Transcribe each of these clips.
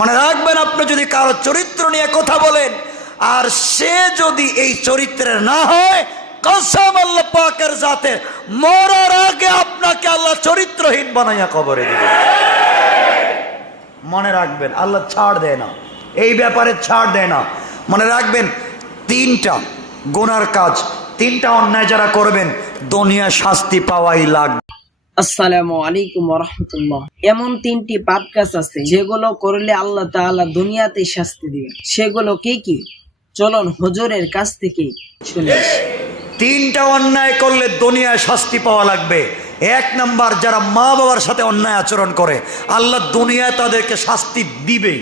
মনে রাখবেন, আপনি যদি কারও চরিত্র নিয়ে কথা বলেন, আর সে যদি এই চরিত্রের না হয়, কসম আল্লাহ পাকের জাতে মরার আগে আপনাকে আল্লাহ চরিত্রহীন বানাইয়া কবরে দিবে। মনে রাখবেন, আল্লাহ ছাড় দেয় না। এই ব্যাপারে ছাড় দেয় না। মনে রাখবেন, তিনটা গোনার কাজ, তিনটা অন্যায় যারা করবেন, দুনিয়া শাস্তি পাওয়াই লাগবে। আসসালামু আলাইকুম রহমতুল্লাহ। এমন তিনটি পাপ কাজ আছে, যেগুলো করলে আল্লাহ দুনিয়াতে শাস্তি সেগুলো কি কি? চলুন হুজুরের কাছ থেকে শুনে। তিনটা অন্যায় করলে দুনিয়ায় শাস্তি পাওয়া লাগবে। এক নাম্বার, যারা মা বাবার সাথে অন্যায় আচরণ করে, আল্লাহ দুনিয়ায় তাদেরকে শাস্তি দিবেই।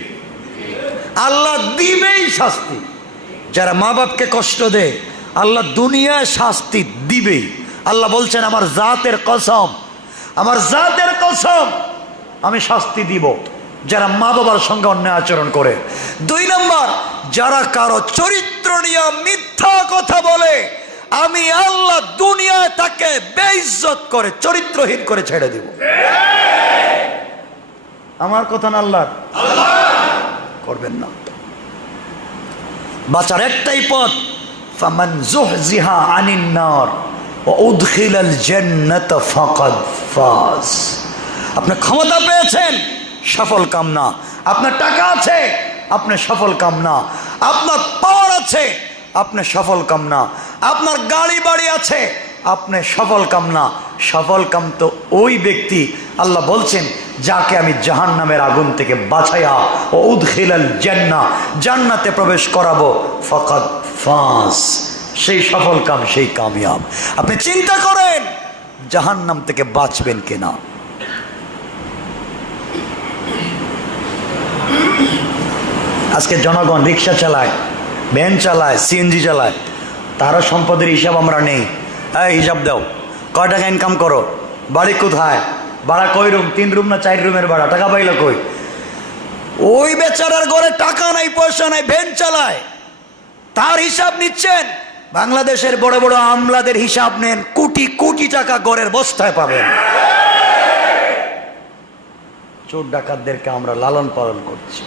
আল্লাহ দিবেই শাস্তি। যারা মা বাপকে কষ্ট দেয়, আল্লাহ দুনিয়ায় শাস্তি দিবেই। আল্লাহ বলছেন, আমার জাতের কসম আমার জাতের কসম, আমি শাস্তি দিব যারা মা বাবার সঙ্গে অন্যায় আচরণ করে। দুই নম্বর, যারা কারও চরিত্র নিয়ে মিথ্যা কথা বলে, আমি আল্লাহ দুনিয়ায় তাকে বেইজ্জত করে, চরিত্রহীন করে ছেড়ে দিব। আমার কথা না আল্লাহ করবেন না। বাঁচার একটাই পথ, ফামান জুহজিহা আনিন নার ওয়া উদখিলাল জান্নাত ফাকাদ ফাজ। আপনি ক্ষমতা পেয়েছেন, সফল কামনা আপনার টাকা আছে, আপনি সফল কামনা আপনার পাওয়ার আছে, আপনি সফল কামনা আপনার গাড়ি বাড়ি আছে, আপনি সফল কামনা সফল কাম তো ওই ব্যক্তি, আল্লাহ বলছেন, যাকে আমি জাহান নামের আগুন থেকে বাছাইয়া ও উদখিলাল জান্না জান্নাতে প্রবেশ করাবো ফকাত ফাঁস সেই সফল কাম, সেই কামিয়াব। আপনি চিন্তা করেন জাহান নাম থেকে বাঁচবেন কিনা। আজকে জনগণ রিক্সা চালায়, ভ্যান চালায় সিএনজি চালায়, তারও সম্পদের হিসাব আমরা নেই। হ্যাঁ হিসাব দাও, কয় টাকা ইনকাম করো? বাড়ি কোথায়? ভাড়া কয় রুম? তিন রুম না চার রুমের ভাড়া? টাকা পাইলো কই? ওই বেচারার ঘরে টাকা নাই, পয়সা নাই, ভ্যান চালায়। তার হিসাব নিচ্ছেন বাংলাদেশের বড় বড় আমলাদের হিসাব নেন, কোটি কোটি টাকা গড়ের বস্তায় পাবেন। চোর ডাকাতদেরকে আমরা লালন পালন করছি।